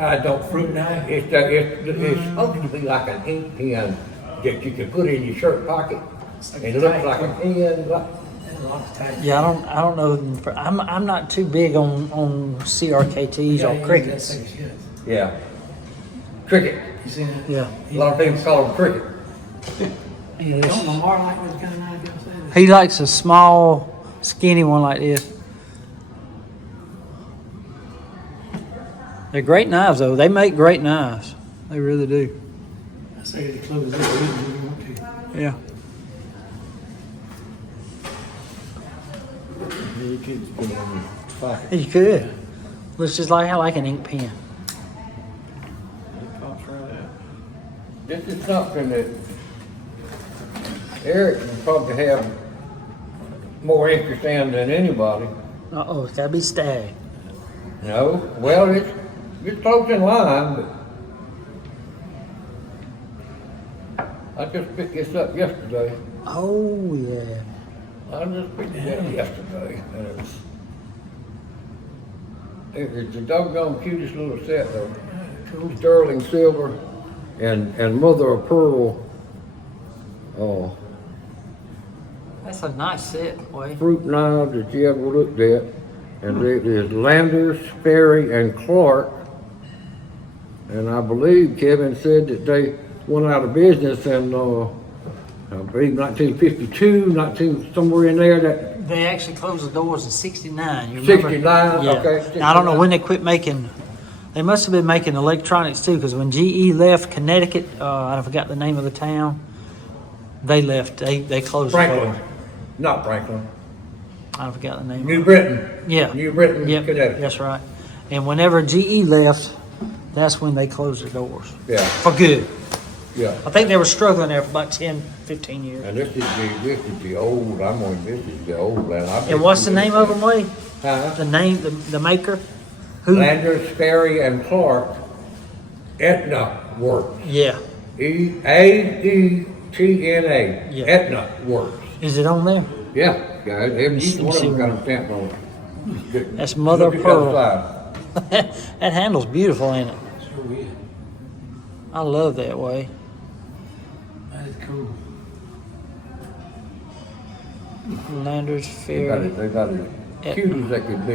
I don't. fruit knife? It's supposed to be like an ink pen that you can put in your shirt pocket. It's like It a looks tight like a grip. pen. That lock's tight. Yeah, I don't know. I'm not too big on CRKTs Yeah, or yeah, crickets. that's like a shit. Yeah. Cricket. You seen that? Yeah. A lot of people call them cricket. Yeah, this- Don't Lamar like what kind of knife you say? he likes a small, skinny one like this. They're great knives, though. They make great knives. They really do. I say to close this, you want to. Yeah. Yeah, you could just put it on your pocket. You could. Looks just like an ink pen. It pops right out. This is something that Eric would probably have more interest in than anybody. Uh-oh, it's gotta be stag. No, well, it's close in line, but I just picked this up yesterday. Oh, yeah. I just picked it up yesterday. And it's the doggone cutest little set though. Sterling silver and mother of pearl That's a nice set, boy. fruit knives that you ever looked at. And it is Landers, Sperry, and Clark. And I believe Kevin said that they went out of business in, I believe 1952, somewhere in there, that They actually closed the doors in 69. You remember? 69, Yeah. okay. Now, I don't know when they quit making. They must have been making electronics too, because when GE left Connecticut, I forgot the name of the town. They left. They closed the Franklin, doors. not Franklin, I forgot the name. New Britain. Yeah. New Britain, Yep, Connecticut. that's right. And whenever GE left, that's when they closed their doors. Yeah, For good. yeah. I think they were struggling there for about 10, 15 years. And this is the old, this is the old land. And what's the name of them, Wade? Huh? The name, the maker? Who? Landers, Sperry, and Clark, Etna Works. Yeah. Aetna, Yeah. Etna Works. Is it on there? Yeah, each one of them got see. a stamp on it. That's mother of Look at the other pearl. side. That handle's beautiful, ain't it? Sure is. I love that way. That is cool. Landers They got Ferry. it as cute as they could be.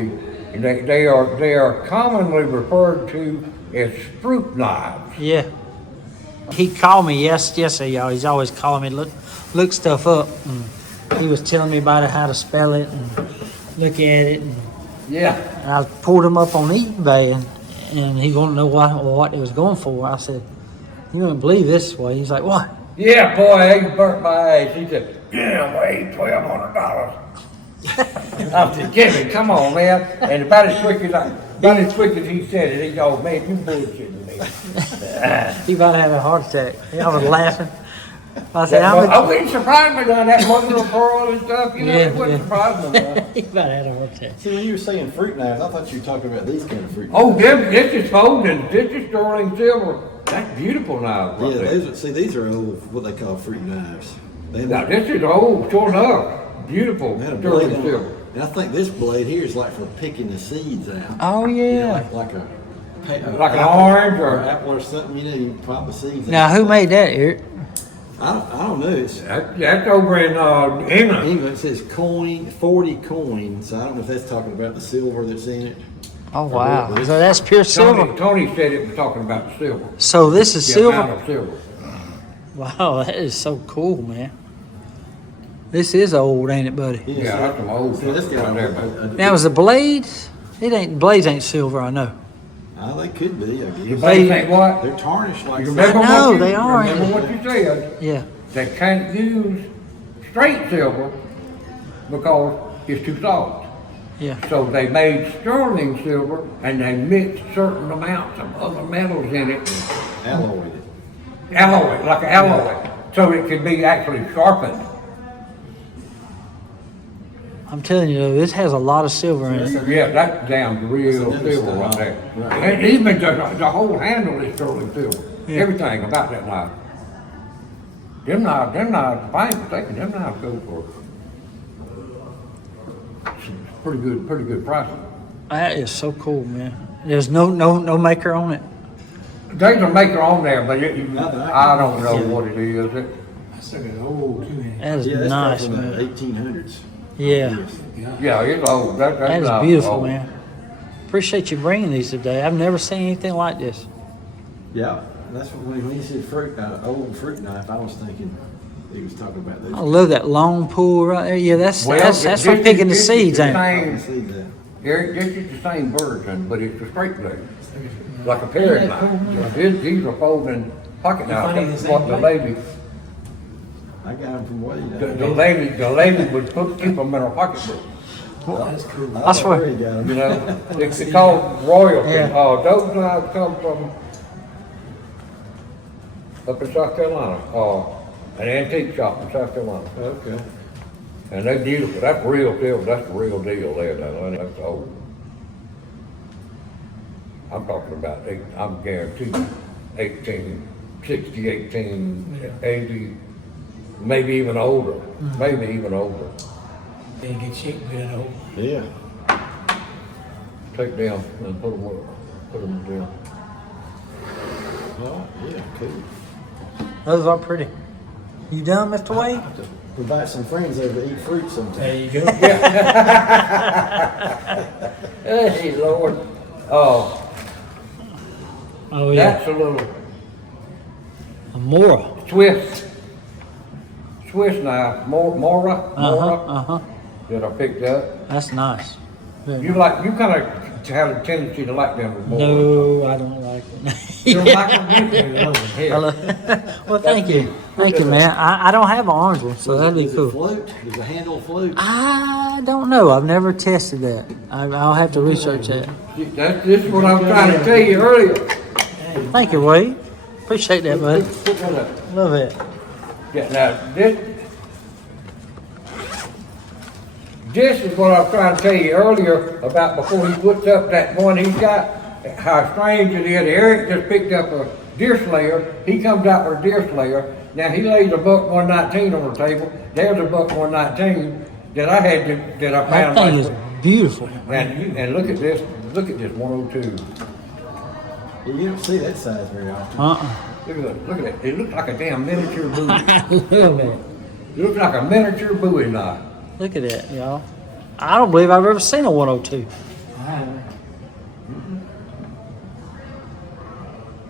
And they are commonly referred to as fruit knives. Yeah. He called me yesterday, y'all. He's always calling me, look stuff up. And he was telling me about it, how to spell it and look at it. And Yeah. I pulled him up on eBay and he wanted to know what it was going for. I said, you wouldn't believe this way. He's like, what? Yeah, boy, he burnt my ass. He said, yeah, wait, $1,200. I said, Jimmy, come on, man. And about as quick as he said it, he goes, man, you bullshitting me. He about to have a heart attack. I was laughing. I said, I wouldn't surprise me now, that mother of pearl and stuff, you know, Yeah, it wouldn't yeah. surprise me now. He about to have a heart attack. See, when you were saying fruit knives, I thought you were talking about these kind of fruit knives. Oh, this is golden, this is sterling silver. That's beautiful now. Yeah, these are old, what they call fruit knives. They Now, this is old, sure enough. Beautiful had a blade sterling on silver. it. And I think this blade here is like for picking the seeds out. Oh, You know, yeah. like a Like an orange or- apple or something. You know, you pop the seeds Now, out. who made that, Eric? I don't know. It's That's over in England. England. It says 40 coins. So I don't know if that's talking about the silver that's in it. Oh, wow. So that's pure silver. Tony said it was talking about the silver. So this is The amount silver? of silver. Wow, that is so cool, man. This is old, ain't it, buddy? Yeah, that's some old So this stuff got right there, man. Now, is the blades? Blades ain't silver, I know. They could be, I The guess. blades ain't what? They're tarnished like You silver. remember I know, what you, they are, remember ain't what you said? Yeah. They can't use straight silver because it's too soft. Yeah. So they made sterling silver and they mixed certain amounts of other metals in it, Alloyed it. alloy, like an alloy, so it could be actually sharpened. I'm telling you, though, this has a lot of silver in it. So yeah, that's damn real That's another silver right style. there. Right. And even the whole handle is sterling silver. Yeah. Everything about that knife. Them knives, if I ain't mistaken, them knives go for some pretty good price. That is so cool, man. There's no maker on it. There's a maker on there, but Nothing I don't know what it is. That's like an old too, man. That is Yeah, that's nice, from the man. 1800s. Yeah, Yeah, it's old. That's that is not beautiful, old. man. Appreciate you bringing these today. I've never seen anything like this. Yeah, that's what when he said old fruit knife, I was thinking he was talking about this. I love that long pull right there. Yeah, that's Well, that's this for is- picking the this is seeds, the ain't it? I same- can see that. Eric, this is the same version, but it's a straight blade, like a paring knife. These are folding pocket knives. finding the That's same what the blade? lady, I got him from way down the there. lady would keep them in her pocketbook. That's cool. I swear. You got 'em. You know, it's called royalty. Yeah. Those knives come from up in South Carolina, an antique shop in South Carolina. Okay. And they're beautiful. That's real deal. That's the real deal there. That's old. I'm talking about, I'm guaranteed 1860, 1880, maybe even older. Maybe even older. They get shape with that old. Yeah. Take them and put them down. Oh, yeah, cool. Those are pretty. You done, Mr. Wade? We invite some friends over to eat fruit sometime. There you go. Hey, Lord. Oh, Oh yeah. that's a little A Mora. Swiss knife, Mora, Uh-huh. that I picked up. That's nice. Very You kind of have a tendency to like them more. No, I don't like it. You don't like them? You love them. Here. Well, thank you. Thank you, man. I don't have an orange one, so that'd be Does it cool. float? Does the handle float? I don't know. I've never tested that. I'll have to research that. This is what I was trying to tell you earlier. Thank you, Wade. Appreciate that, bud. Put that up. Love it. Yeah, now, this is what I was trying to tell you earlier about before he puts up that one he's got, how strange it is. Eric just picked up a deer slayer. He comes out with a deer slayer. Now he lays a buck 119 on the table. There's a buck 119 that I had that I That found. thing is beautiful. And look at this 102. You don't see that size very often. Look at that. It looks like a damn miniature buoy. I love it. It looks like a miniature buoy knife. Look at that, y'all. I don't believe I've ever seen a 102.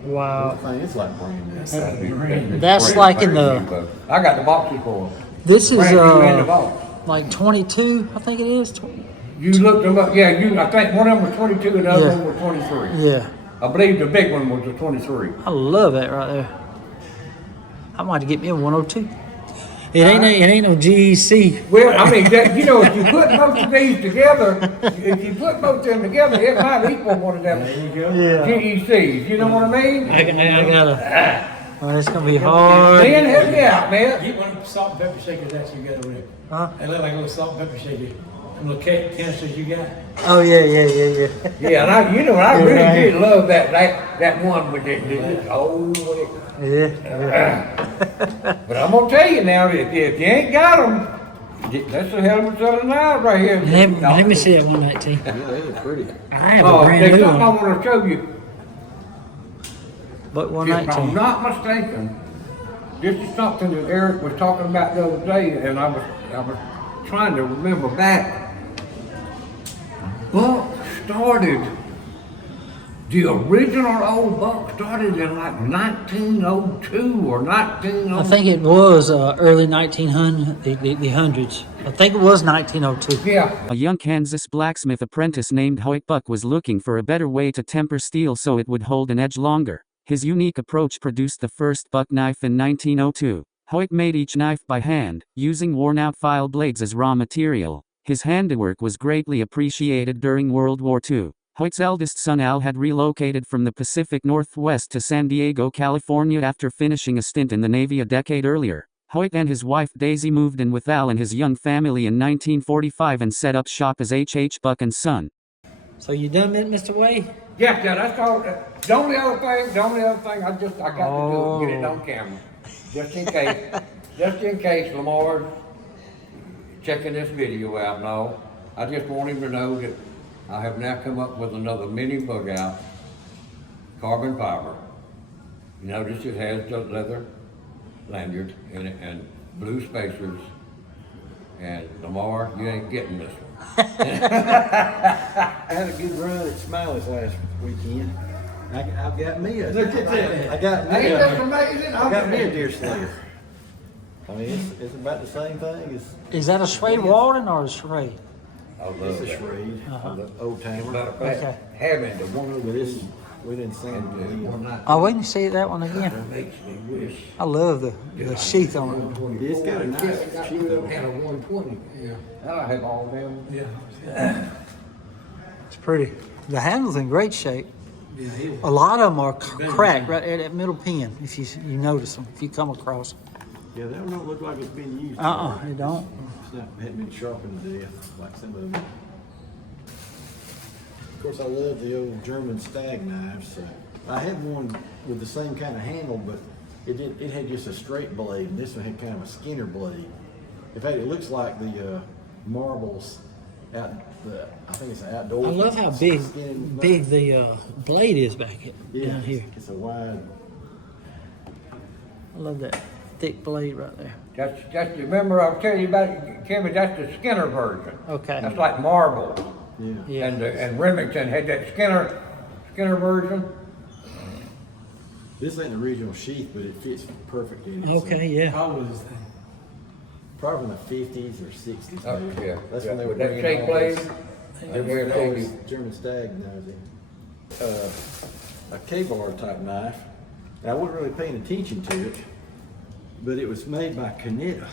Wow. I think it's like brand new. That's like in the. I got the boxes for them. This is Brand new in the box. like 22, I think it is. You looked them up, yeah, I think one of them was 22 and the other Yeah. one was 23. Yeah, I believe the big one was the 23. I love that right there. I might have to get me a 102. It ain't no GEC. Well, I mean, you know, if you put both of these together, if you put both of them together, it might equal one of them Yeah. GECs, you know what I mean? I gotta. Well, it's gonna be hard. Man, help me out, man. Get one of the salt and pepper shakers that you got over there. Huh? They look like a little salt and pepper shaker. Them little canisters you got. Oh yeah. Yeah, and I really did love that one with this old one. Yeah. But I'm gonna tell you now, if you ain't got them, that's a hell of a set of knives right here. Let me see that 119. Yeah, they look pretty. I have a brand there's new something I one, want to show you. but If I'm 119. not mistaken, this is something that Eric was talking about the other day, and I was trying to remember back. Buck started, the original old Buck started in like 1902 or 1902. I think it was early 1900, the hundreds. I think it was 1902. Yeah, A young Kansas blacksmith apprentice named Hoyt Buck was looking for a better way to temper steel so it would hold an edge longer. His unique approach produced the first buck knife in 1902. Hoyt made each knife by hand, using worn-out file blades as raw material. His handiwork was greatly appreciated during World War II. Hoyt's eldest son Al had relocated from the Pacific Northwest to San Diego, California after finishing a stint in the Navy a decade earlier. Hoyt and his wife Daisy moved in with Al and his young family in 1945 and set up shop as H. Buck and Son. So you done it, Mr. Wade? yeah, that's all. The only other thing I got to do is get it on camera. Just in case Lamar's checking this video out and all. I just want him to know that I have now come up with another mini bug out, carbon fiber. You notice it has the leather lanyard in it and blue spacers. And Lamar, you ain't getting this one. I had a good run at Smiley's last weekend. I've got me a. Look at that. I got me Ain't that a. amazing? I got me a deer slayer. I mean, it's about the same thing. Is that a Schrader Walden or a Schrader? I love It's a that. Schrade, the old Matter timer. of fact, having the one over But this. We didn't send And them. one night, Oh, we can see that one again. makes me wish. I love the sheath on it. It's got a nice sheath though. And a 120. Yeah. I have all them. Yeah. It's pretty. The handle's in great shape. Yeah, he was. A lot of them are cracked right at that middle pin. If you notice them, if you come across them. Yeah, that one don't look like it's been used. It don't. It's not, hadn't been sharpened to death like some of them. Of course, I love the old German stag knives. I had one with the same kind of handle, but it had just a straight blade, and this one had kind of a Skinner blade. In fact, it looks like the marbles out. I think it's an outdoor. I love how big the blade is back down here. It's a wide. I love that thick blade right there. Just remember, I'll tell you about it, Kevin, that's the Skinner version. Okay. That's like marble. Yeah. Yeah. And Remington had that Skinner version. This ain't the original sheath, but it fits perfect in it. Okay. Yeah. How old is this thing? Probably in the 50s or 60s. Oh, maybe. yeah. That's when they were With that bringing shake all blade. this- They wear all all these these- German stag knives in. A K-bar type knife. And I wasn't really paying attention to it, but it was made by Canada.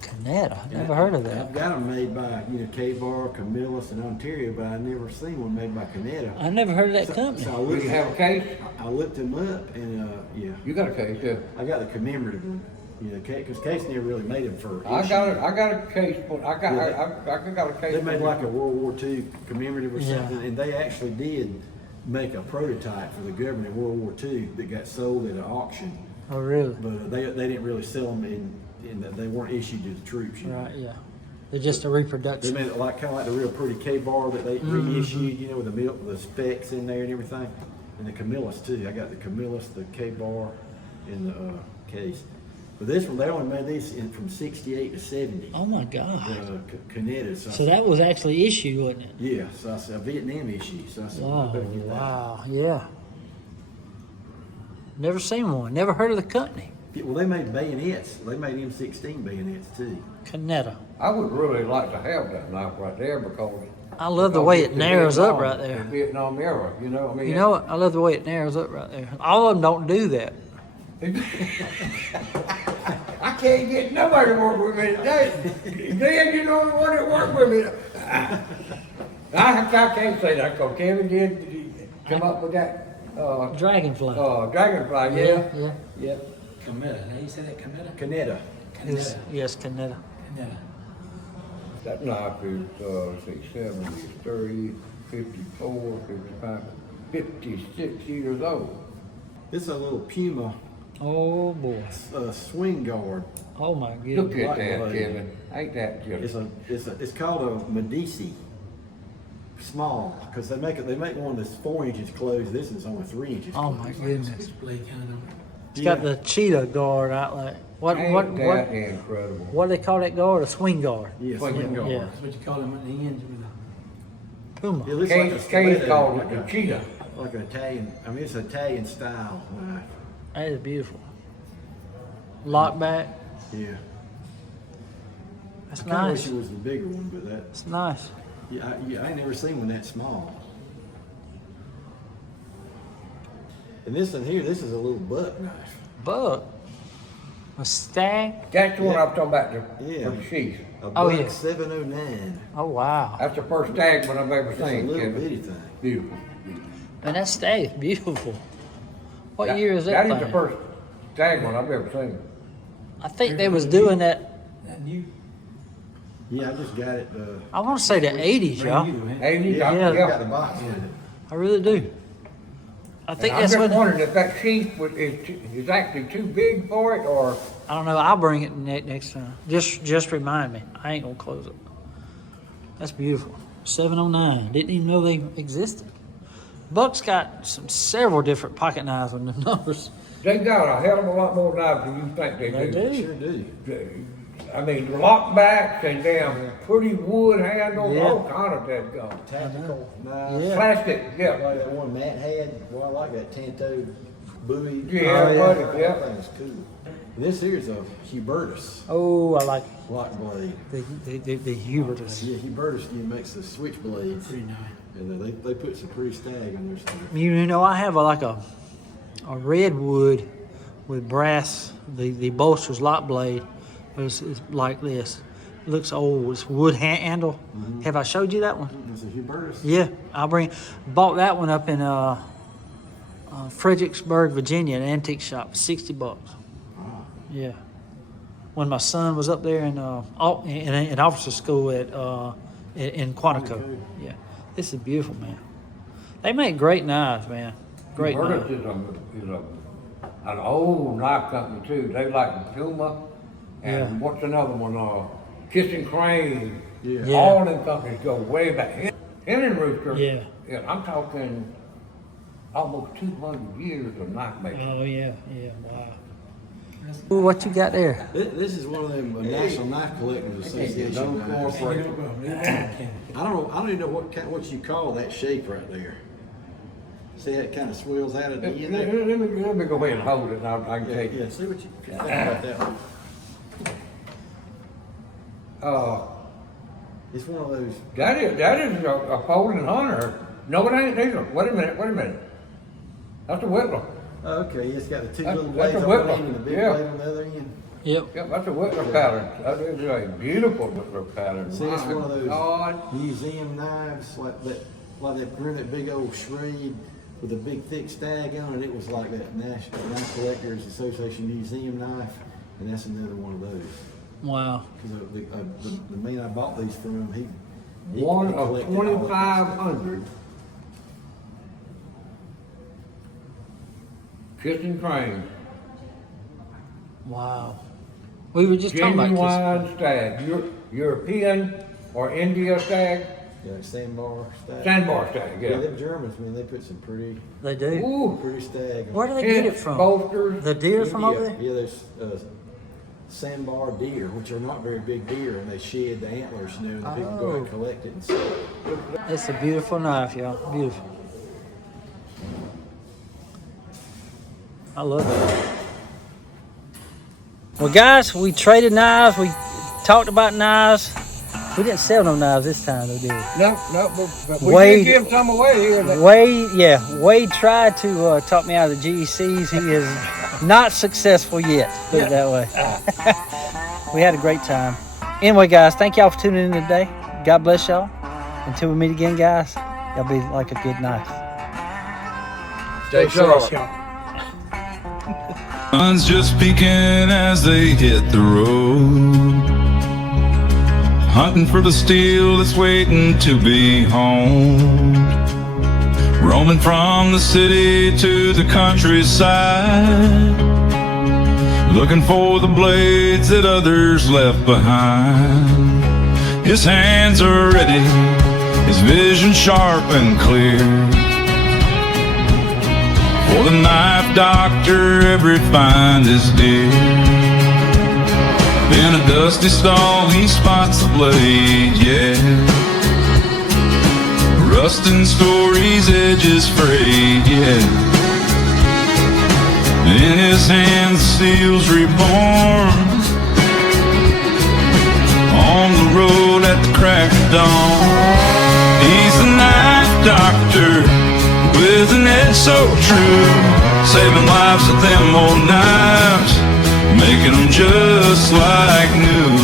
Canada. Never heard of I've that. got them made by, K-Bar, Camillus, and Ontario, but I never seen one made by Canada. I never heard of that company. So I Do looked, you have a case? I looked them up, and yeah, You got a case, too. I got the commemorative one. Because Case never really made them for. I got a case, but I got a case. They made like a World War II commemorative or Yeah. something, and they actually did make a prototype for the government in World War II that got sold at an auction, Oh, really? but they didn't really sell them in that they weren't issued to the troops. Right. Yeah. They're just a They reproduction. made it like kind of like the real pretty K-bar that they reissued, with the specs in there and everything, and the Camillus too. I got the Camillus, the K-bar, and the case. But this one, they only made these from 68 to 70. Oh my God. Canada. So that was actually issued, wasn't it? Yeah, so I said a Vietnam issue. So I said, well, I Wow. better get that. Wow. Yeah. Never seen one. Never heard of the company. Yeah, well, they made bayonets. They made M16 bayonets too. Canada. I would really like to have that knife right there because. I love the way it the narrows up Vietnam- right there. the Vietnam era, I mean. You know what? I love the way it narrows up right there. All of them don't do that. I can't get nobody to work with me today. Then you know the one that worked with me. I can't say that because Kevin did come up with that, Dragonfly. dragonfly, Yeah. yeah. Camilla. How you say that? Camilla? Canada. Yes, yes, Canada. Camilla. That knife is, 70, 30, 54, 55, 56 years old. This is a little Puma Oh boy. swing guard. Oh my Look goodness. at that, blade. Kevin. Ain't that just? It's called a Medici. Small, because they make one that's 4 inches closed. This is only 3 inches. Oh closed. my goodness. Switchblade kind of. It's got the cheetah guard out like what Ain't that incredible? what do they call that guard? A swing guard. Yeah, Swing swing guard. Yeah. That's what you call them at the ends with the. Puma. It looks like a Case stiletto, called like it a the cheetah. like an Italian. I mean, it's Italian style knife. That is beautiful. Lock back. Yeah. That's I kind of wish nice. it was the bigger one, but that. It's nice. Yeah, I ain't never seen one that small. And this one here, this is a little buck knife. Buck. A stag. That's the one I was talking about, Yeah. the sheath. A Oh, buck yeah. 709. Oh wow. That's the first stag one I've ever It's a seen, little Kevin. bitty thing. Beautiful. And that stag is beautiful. What year is that That is the thing? first stag one I've ever seen. I think they was doing that. That new. Yeah, I just got it. I want to say the 80s, y'all. Brand new, man. 80s, Yeah, Yeah. I got the box with it. I really do. I think I'm that's just when. wondering if that sheath is actually too big for it, or I don't know. I'll bring it next time. Just remind me. I ain't gonna close it. That's beautiful. 709. Didn't even know they existed. Buck's got several different pocket knives on the numbers. they got a hell of a lot more knives than you think they They do. do. Sure do. I mean, lockbacks and damn pretty wood handles, Yeah. all kind of that stuff. Tactical knives. Yeah. Plastic, yeah. Like that one Matt had. Well, I like that Tanto buoy. Yeah, buddy, yeah. That thing's cool. This here's a Hubertus Oh, I like lock blade. the Hubertus. Yeah, Hubertus makes the switchblades. Pretty nice. And they put some pretty stag on their stuff. You know, I have like a redwood with brass, the bolster's lock blade. It's like this. It looks old. It's wood handle. Have I showed you that one? It's a Hubertus. Yeah, bought that one up in Fredericksburg, Virginia, an antique shop, $60. Yeah, when my son was up there in officer school in Quantico. Yeah, this is beautiful, man. They make great knives, man. Great knives. Curtis is an old knife company too. They like Puma and Yeah. what's another one? Kissing Crane. Yeah. All them companies go way back. Henry Rooster. Yeah. I'm talking almost 200 years of knife making. Oh yeah, wow. Ooh, what you got there? This is one of them National Knife Collectors Association knives. I don't even know what you call that shape right there. See how it kind of swells out at the end there? Let me go ahead and hold it and I can take Yeah, it. see what you think about that one. It's one of those. That is a Poland Hunter. No, it ain't either. Wait a minute. That's a Whitler. Oh, okay, it's got the two That's- little that's blades a on one Whitlow. end and the big Yeah. blade on the other end. Yep. Yep, that's a Whitler pattern. That is a beautiful Whitler pattern. See, it's one of those God. museum knives like that grew that big old shred with a big thick stag on it. It was like that National Knife Collectors Association museum knife, and that's another one of those. Wow. Because the man I bought these from, he One of collected all of these. 2,500. Kissing Crane. Wow. We were just talking about Genuine stag. European or India stag. Yeah, sandbar stag. Sandbar stag, Yeah, yeah. them Germans, man, they put some pretty they do. Ooh. stag. Where do they get it from? Bolsters. The deer from over there? Yeah, there's sandbar deer, which are not very big deer, and they shed the antlers, you know, and the people go and collect it and sell it. It's a beautiful knife, y'all. Beautiful. I love it. Well, guys, we traded knives. We talked about knives. We didn't sell no knives this time, though, did we? No, but we Wade- did give some away here. Wade tried to talk me out of the GECs. He is not successful yet, put it that way. We had a great time. Anyway, guys, thank y'all for tuning in today. God bless y'all. Until we meet again, guys, y'all be like a good knife. Stay sharp. Sun's just peeking as they hit the road, hunting for the steel that's waiting to be honed, roaming from the city to the countryside, looking for the blades that others left behind. His hands are ready, his vision sharp and clear. For the knife doctor, every find is dear. In a dusty stall, he spots the blade, yeah. Rusting stories, edges frayed, yeah. In his hands, the steel's reborn. On the road at the crack of dawn, he's the knife doctor with an edge so true, saving lives with them old knives, making them just like new.